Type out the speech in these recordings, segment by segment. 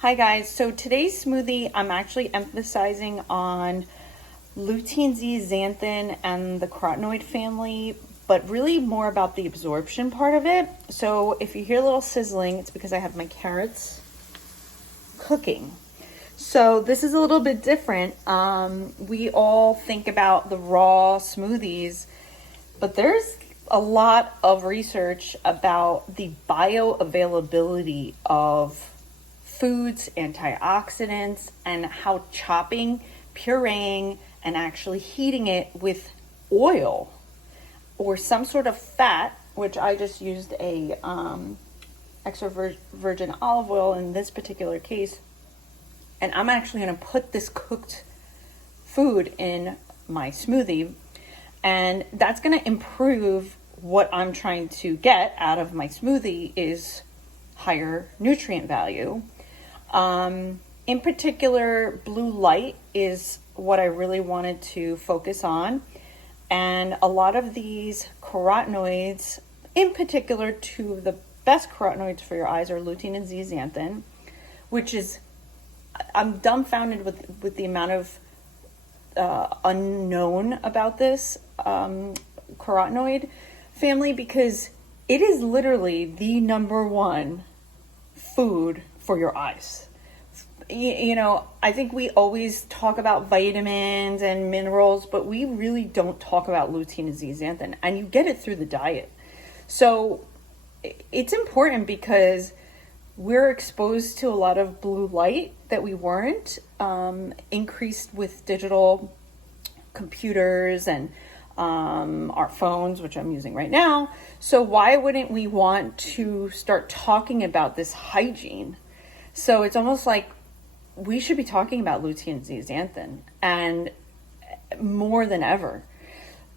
Hi guys, so today's smoothie I'm actually emphasizing on lutein, zeaxanthin, and the carotenoid family, but really more about the absorption part of it. So if you hear a little sizzling, it's because I have my carrots cooking. So this is a little bit different. We all think about the raw smoothies, but there's a lot of research about the bioavailability of foods, antioxidants, and how chopping, pureeing, and actually heating it with oil or some sort of fat, which I just used a extra virgin olive oil in this particular case. And I'm actually going to put this cooked food in my smoothie, and that's going to improve what I'm trying to get out of my smoothie is higher nutrient value. In particular, blue light is what I really wanted to focus on. And a lot of these carotenoids, in particular, two of the best carotenoids for your eyes are lutein and zeaxanthin, which is, I'm dumbfounded with the amount of unknown about this carotenoid family, because it is literally the number one food for your eyes. You know, I think we always talk about vitamins and minerals, but we really don't talk about lutein and zeaxanthin, and you get it through the diet. So it's important because we're exposed to a lot of blue light that we weren't, increased with digital computers and our phones, which I'm using right now. So why wouldn't we want to start talking about this hygiene? So it's almost like we should be talking about lutein and zeaxanthin, and more than ever.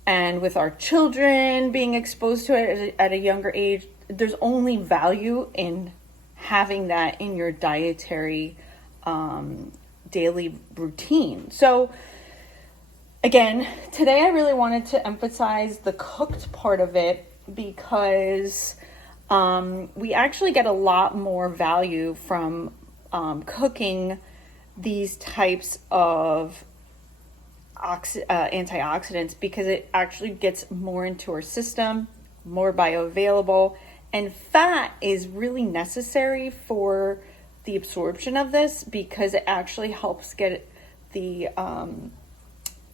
And with our children being exposed to it at a younger age, there's only value in having that in your dietary daily routine. So again, today I really wanted to emphasize the cooked part of it because we actually get a lot more value from cooking these types of antioxidants, because it actually gets more into our system, more bioavailable, and fat is really necessary for the absorption of this because it actually helps get the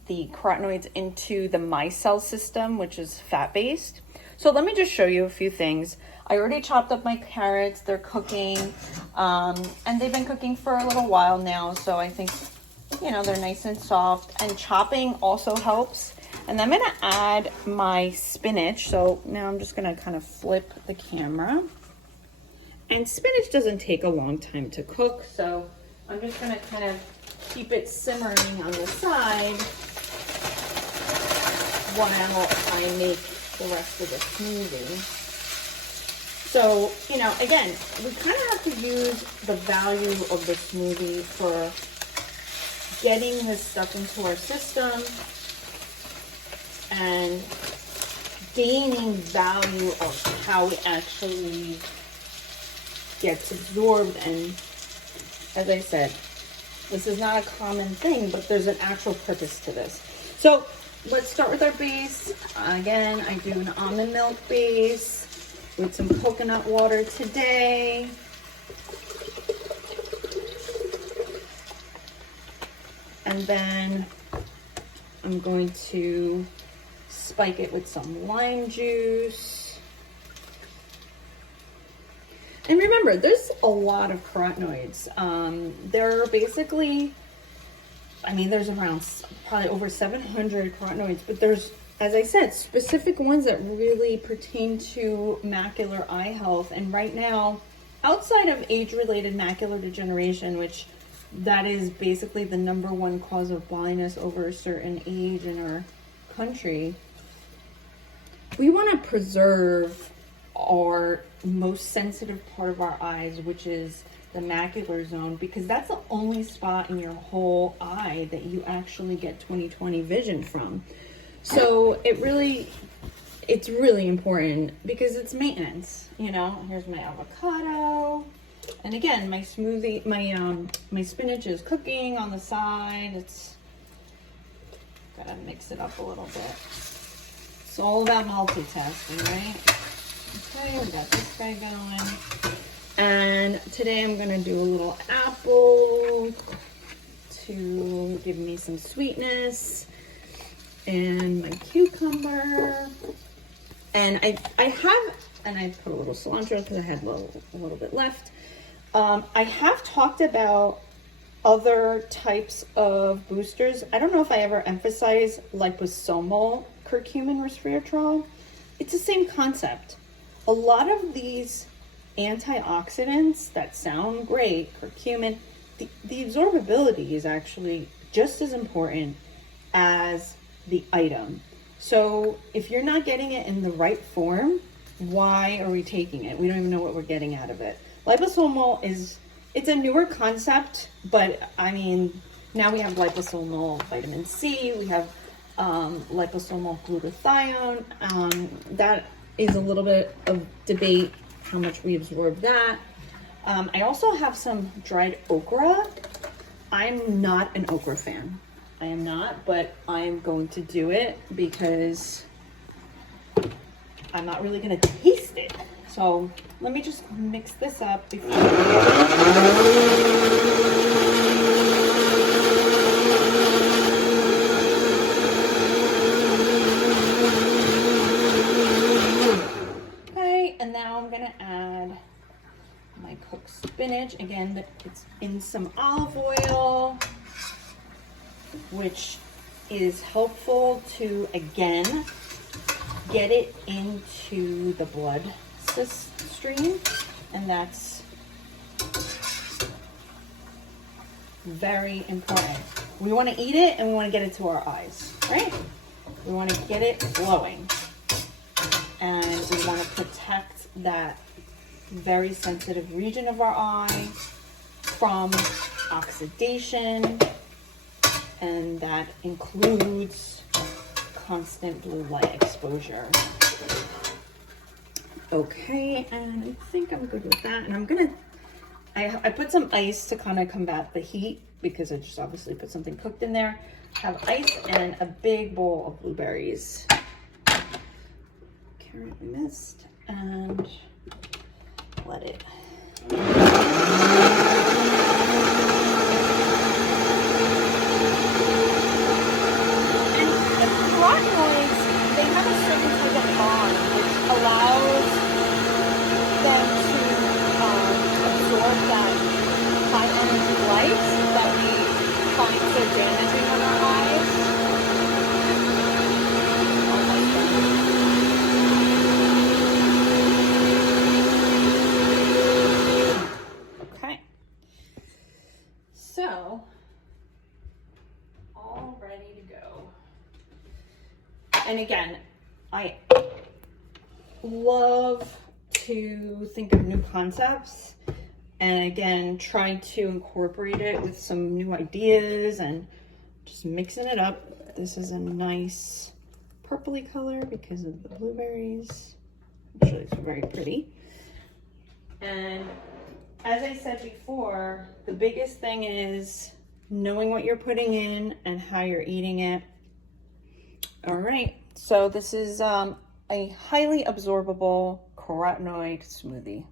carotenoids into the micelle system, which is fat-based. So let me just show you a few things. I already chopped up my carrots. They're cooking, and they've been cooking for a little while now. So I think, you know, they're nice and soft, and chopping also helps. And then I'm gonna add my spinach. So now I'm just gonna kind of flip the camera. And spinach doesn't take a long time to cook, so I'm just gonna kind of keep it simmering on the side while I make the rest of the smoothie. So, you know, again, we kind of have to use the value of the smoothie for getting this stuff into our system and gaining value of how it actually gets absorbed. And as I said, this is not a common thing, but there's an actual purpose to this. So let's start with our base. Again, I do an almond milk base with some coconut water today. And then I'm going to spike it with some lime juice. And remember, there's a lot of carotenoids. There are basically, I mean, there's around probably over 700 carotenoids, but there's, as I said, specific ones that really pertain to macular eye health. And right now, outside of age-related macular degeneration, which that is basically the number one cause of blindness over a certain age in our country, we want to preserve our most sensitive part of our eyes, which is the macular zone, because that's the only spot in your whole eye that you actually get 20/20 vision from. So it's really important because it's maintenance. You know, here's my avocado. And again, my smoothie, my spinach is cooking on the side. It's gotta mix it up a little bit. It's all about multitasking, right? Okay, we got this guy going. And today I'm gonna do a little apple to give me some sweetness, and my cucumber. And I put a little cilantro because I had a little bit left. I have talked about other types of boosters. I don't know if I ever emphasize liposomal curcumin resveratrol. It's the same concept. A lot of these antioxidants that sound great, curcumin, the absorbability is actually just as important as the item. So if you're not getting it in the right form, why are we taking it? We don't even know what we're getting out of it. Liposomal it's a newer concept, but I mean, now we have liposomal vitamin C, we have liposomal glutathione. That is a little bit of debate how much we absorb that. I also have some dried okra. I'm not an okra fan. I am not, but I'm going to do it because I'm not really going to taste it. So let me just mix this up before. Okay, and now I'm going to add my cooked spinach. Again, it's in some olive oil, which is helpful to, again, get it into the blood stream, and that's very important. We want to eat it and we want to get it to our eyes, right? We want to get it glowing, and we want to protect that very sensitive region of our eye from oxidation, and that includes constant blue light exposure. Okay, and I think I'm good with that. And I put some ice to kind of combat the heat because I just obviously put something cooked in there. Have ice and a big bowl of blueberries. Carrot we missed, and let it. They have a certain type of bond which allows them to absorb that high energy light that we find so damaging on our eyes. Okay. So, all ready to go. And again, I love to think of new concepts and again try to incorporate it with some new ideas and just mixing it up. This is a nice purpley color because of the blueberries. Actually, it's very pretty. And as I said before, the biggest thing is knowing what you're putting in and how you're eating it. All right, so this is a highly absorbable carotenoid smoothie.